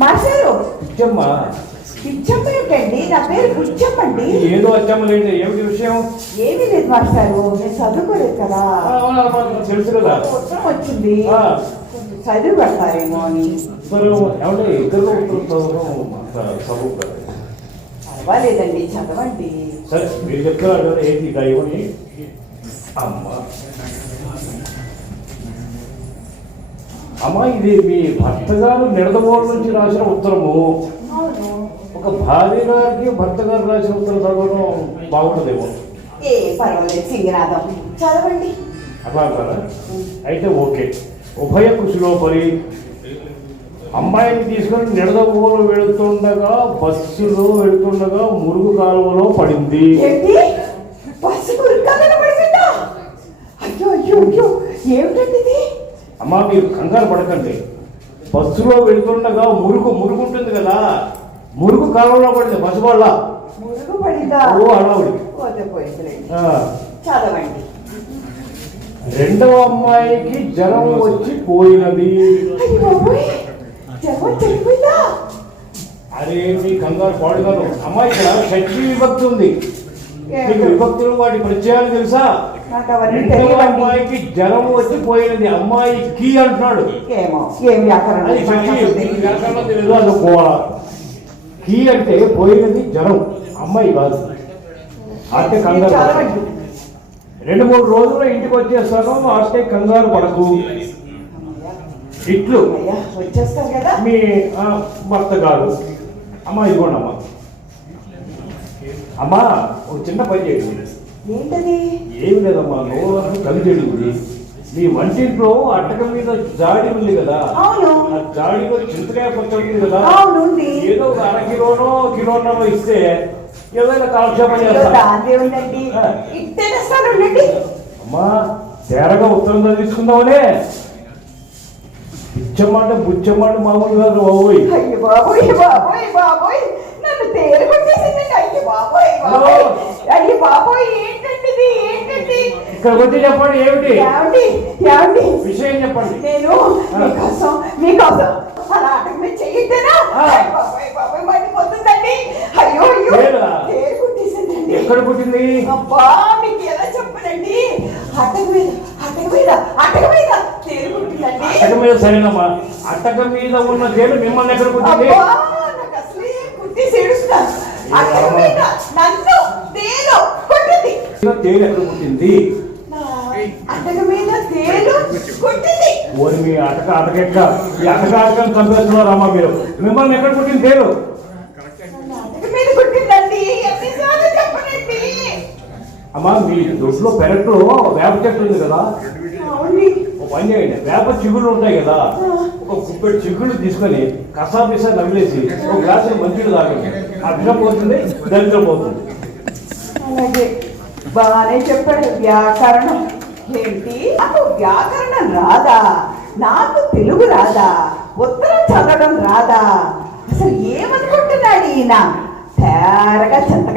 మాస్టారు పిచ్చమ్మ పిచ్చమ్మ ఏంటండి? నా పేరు పిచ్చమ్మ అండి. ఏదో అచ్చమ్మ లేండి. ఏమిటి విషయం? ఏమీ లేదు మాస్టారు, నేను చదువుకోలేదు కదా. తెలుసు కదా, ఉత్తరం వచ్చింది, కొంచెం చదువు పెడతారేమో అని. ఏమంటే ఇద్దరు చదువు పర్వాలేదండి, చదవండి. సరే మీరు చెప్తున్నారు కదా, ఏంటి ఇవ్వని. అమ్మా ఇది మీ భర్త గారు నిడదవోలు నుంచి రాసిన ఉత్తరము. ఒక భార్య గారికి భర్త గారు రాసిన ఉత్తరం చదవడం బాగుంటుందేమో. ఏ పర్వాలేదు, సింగనాథం చదవండి. అట్లా అంటారా? అయితే ఓకే. ఉభయ కృషిలో పడి అమ్మాయిని తీసుకొని నిడదవోలు వెళుతుండగా బస్సులో వెళుతుండగా మురుగు కాలువలో పడింది. అయ్యో అయ్యో అయ్యో, ఏమిటండి? అమ్మా మీరు కంగారు పడకండి. బస్సులో వెళ్తుండగా మురుగు ఉంటుంది కదా, మురుగు కాలంలో పడింది బస్సు వాళ్ళ. మురుగు పడిందా? చదవండి. రెండవ అమ్మాయికి జ్వరం వచ్చి పోయినది. అరే మీ కంగారు పాడుగాను. అమ్మాయి ఇక్కడ షష్ఠీ విభక్తి ఉంది. మీకు విభక్తులు వాటి పరిచయాలు తెలుసా? రెండవ అమ్మాయికి జ్వరం వచ్చి పోయినది. అమ్మాయికి అంటున్నాడు. తెలియదు, అది పోవాలా. కీ అంటే పోయినది జ్వరం, అమ్మాయి కాదు. అంటే కంగారు 2-3 రోజుల్లో ఇంటికి వచ్చేస్తాను. అంటే కంగారు పడకు. ఇట్లు వచ్చేస్తారు కదా మీ భర్త గారు. అమ్మా ఇదిగోండి అమ్మా. అమ్మా ఒక చిన్న పని చేయండి. ఏంటది? ఏమి లేదమ్మా, నోరు కలిగెడింది. మీ వంటింట్లో అట్టకం మీద జాడి ఉంది కదా, ఆ జాడిలో చింతకాయ పచ్చ ఉంది కదా, ఏదో ఒక 1/2 కిలోనో ఇస్తే ఏదైనా కాలక్షేపం చేస్తా. అమ్మా తేరగా ఉత్తరం తీసుకుందామనే. పిచ్చమ్మాట బుచ్చమ్మాట మామూలు కాదు బాబోయ్. నన్ను తేరుకొట్టేసిందండి. అయ్యి బాబోయ్ బాబోయ్, అయ్యి బాబోయ్, ఏంటండి ఏంటండి? ఇక్కడ వచ్చి చెప్పండి. ఏమిటి ఏమండి విషయం చెప్పండి. నేను మీకోసం అలా ఆటకు మీద చెయ్యిద్దేనా? బాబోయ్ బాబోయ్, మండిపోతుందండి. అయ్యో అయ్యో, తేరు కుట్టేసిందండి. ఎక్కడ పుట్టింది? అబ్బా మీకు ఎలా చెప్పనండి. అటక మీద తేరు కుట్టిందండి. అటక మీద సరేనమ్మా. అటక మీద ఉన్న తేలు మిమ్మల్ని ఎక్కడ పుట్టింది? తేలు ఎక్కడ పుట్టింది? ఓరి మీ అటకెక్క ఈ అటకం చంపేస్తున్నారమ్మా మీరు. మిమ్మల్ని ఎక్కడ పుట్టింది తేలు? అమ్మా మీ దొడ్లో పెరట్లో వేప చెట్టు ఉంది కదా, ఒక పని చేయండి. వేప చిగుళ్ళు ఉంటాయి కదా, ఒక గుప్పెడు చిగుళ్ళు తీసుకొని కసాపిసా నగిలేసి ఒక గ్లాసు మంచిగా తాగండి. అభిషం పోతుంది, దరిద్రం పోతుంది. అలాగే బాగానే చెప్పాడు. వ్యాకరణం ఏంటి? నాకు వ్యాకరణం రాదా? నాకు తెలుగు రాదా? ఉత్తరం చదవడం రాదా? అసలు ఏమనుకుంటున్నాడు ఈయన? తేరగా చెత్త